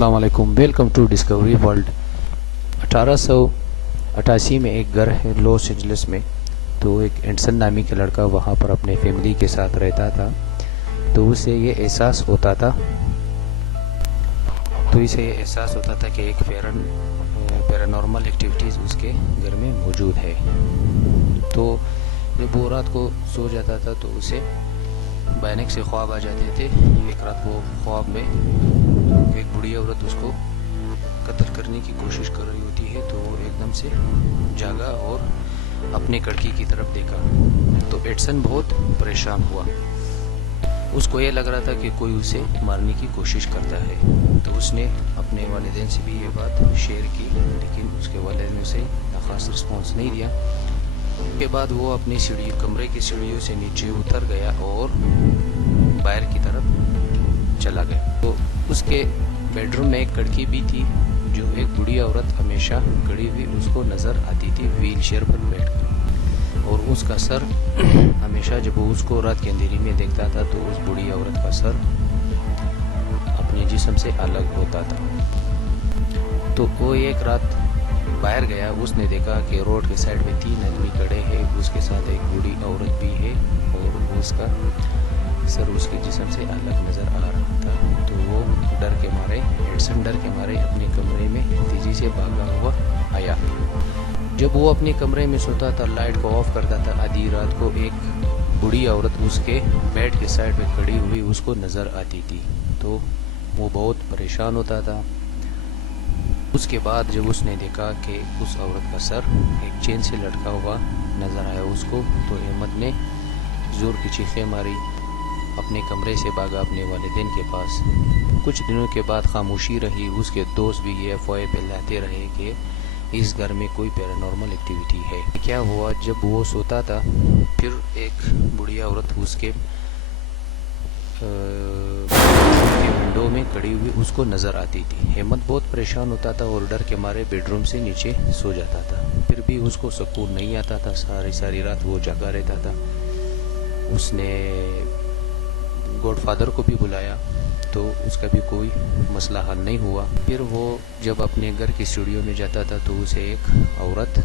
السلام علیکم، welcome to Discovery world. 1888 میں ایک گھر ہے لاس اینجلس میں، تو ایک اینڈرسن نامی کا لڑکا وہاں پر اپنے فیملی کے ساتھ رہتا تھا۔ تو اسے یہ احساس ہوتا تھا کہ ایک پیرانارمل ایکٹیویٹیز اس کے گھر میں موجود ہے۔ تو جب وہ رات کو سو جاتا تھا تو اسے بھیانک سے خواب آ جاتے تھے۔ ایک رات وہ خواب میں ایک بڑی عورت اس کو قتل کرنے کی کوشش کر رہی ہوتی ہے، تو وہ ایک دم سے جاگا اور اپنے کڑکی کی طرف دیکھا تو ایڈسن بہت پریشان ہوا۔ اس کو یہ لگ رہا تھا کہ کوئی اسے مارنے کی کوشش کرتا ہے۔ تو اس نے اپنے والدین سے بھی یہ بات شیئر کی، لیکن اس کے والدین نے اسے خاص رسپانس نہیں دیا۔ اس کے بعد وہ اپنی کمرے کی سیڑھیوں سے نیچے اتر گیا اور باہر کی طرف چلا گیا۔ تو اس کے بیڈ روم میں ایک کڑکی بھی تھی، جو ایک بوڑھی عورت ہمیشہ کھڑی ہوئی اس کو نظر آتی تھی ویل چیئر پر بیٹھ کر، اور اس کا سر ہمیشہ جب وہ اس کو رات کے اندھیری میں دیکھتا تھا تو اس بوڑھی عورت کا سر اپنے جسم سے الگ ہوتا تھا۔ تو وہ ایک رات باہر گیا، اس نے دیکھا کہ روڈ کے سائڈ میں 3 آدمی کھڑے ہیں، اس کے ساتھ ایک بوڑھی عورت بھی ہے اور اس کا سر اس کے جسم سے الگ نظر آ رہا تھا۔ تو وہ ایڈسن ڈر کے مارے اپنے کمرے میں تیزی سے بھاگا ہوا آیا۔ جب وہ اپنے کمرے میں سوتا تھا، لائٹ کو آف کرتا تھا، آدھی رات کو ایک بوڑھی عورت اس کے بیڈ کے سائڈ میں کھڑی ہوئی اس کو نظر آتی تھی۔ تو وہ بہت پریشان ہوتا تھا۔ اس کے بعد جب اس نے دیکھا کہ اس عورت کا سر ایک چین سے لٹکا ہوا نظر آیا اس کو، تو احمد نے زور کی چیخیں ماری، اپنے کمرے سے بھاگا اپنے والدین کے پاس۔ کچھ دنوں کے بعد خاموشی رہی۔ اس کے دوست بھی یہ افواہیں پھیلاتے رہے کہ اس گھر میں کوئی پیرانارمل ایکٹیویٹی ہے۔ کیا ہوا، جب وہ سوتا تھا پھر ایک بڑی عورت اس کے ونڈو میں کھڑی ہوئی اس کو نظر آتی تھی۔ احمد بہت پریشان ہوتا تھا اور ڈر کے مارے بیڈ روم سے نیچے سو جاتا تھا۔ پھر بھی اس کو سکون نہیں آتا تھا، ساری رات وہ جاگا رہتا تھا۔ اس نے گاڈ فادر کو بھی بلایا تو اس کا بھی کوئی مسئلہ حل نہیں ہوا۔ پھر وہ جب اپنے گھر کی سیڑھیوں میں جاتا تھا تو اسے ایک عورت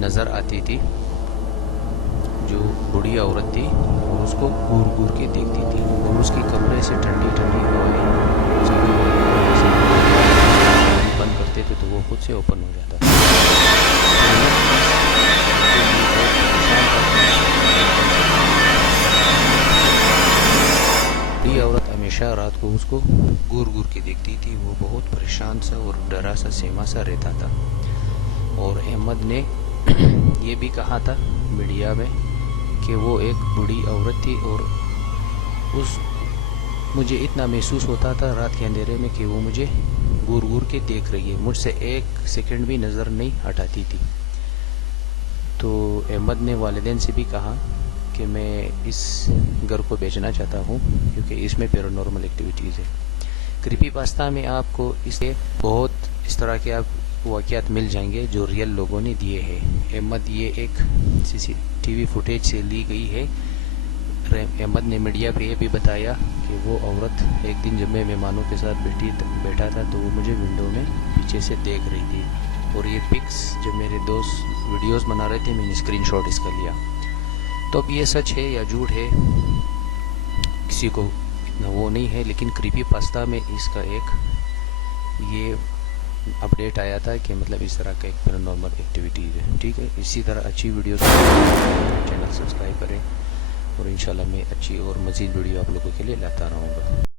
نظر آتی تھی، جو بڑی عورت تھی، اور اس کو گور کے دیکھتی تھی، اور اس کی کمرے سے ٹھنڈی ہوائیں بند کرتے تھے تو وہ خود سے اوپن ہو جاتا تھا۔ بڑی عورت ہمیشہ رات کو اس کو گور کے دیکھتی تھی۔ وہ بہت پریشان سا اور ڈرا سا سہما سا رہتا تھا۔ اور احمد نے یہ بھی کہا تھا میڈیا میں کہ وہ ایک بڑی عورت تھی، اور مجھے اتنا محسوس ہوتا تھا رات کے اندھیرے میں کہ وہ مجھے گور کے دیکھ رہی ہے، مجھ سے ایک سیکنڈ بھی نظر نہیں ہٹاتی تھی۔ تو احمد نے والدین سے بھی کہا کہ میں اس گھر کو بیچنا چاہتا ہوں کیونکہ اس میں پیرانارمل ایکٹیویٹیز ہے۔ کریپی پاستہ میں آپ کو اس طرح کے واقعات مل جائیں گے جو ریئل لوگوں نے دیے ہیں۔ احمد یہ ایک CCTV فوٹیج سے لی گئی ہے۔ احمد نے میڈیا پہ یہ بھی بتایا کہ وہ عورت ایک دن جب میں مہمانوں کے ساتھ بیٹھا تھا تو وہ مجھے ونڈو میں پیچھے سے دیکھ رہی تھی، اور یہ پکس جب میرے دوست ویڈیوز بنا رہے تھے میں نے اسکرین شاٹ اس کا لیا۔ تو اب یہ سچ ہے یا جھوٹ ہے کسی کو اتنا وہ نہیں ہے، لیکن کریپی پاستہ میں اس کا ایک یہ اپڈیٹ آیا تھا کہ مطلب اس طرح کا ایک پیرانارمل ایکٹیویٹیز ہے۔ ٹھیک ہے، اسی طرح اچھی ویڈیوز چینل سبسکرائب کریں، اور انشاءاللہ میں اچھی اور مزید ویڈیو آپ لوگوں کے لیے لاتا رہوں گا۔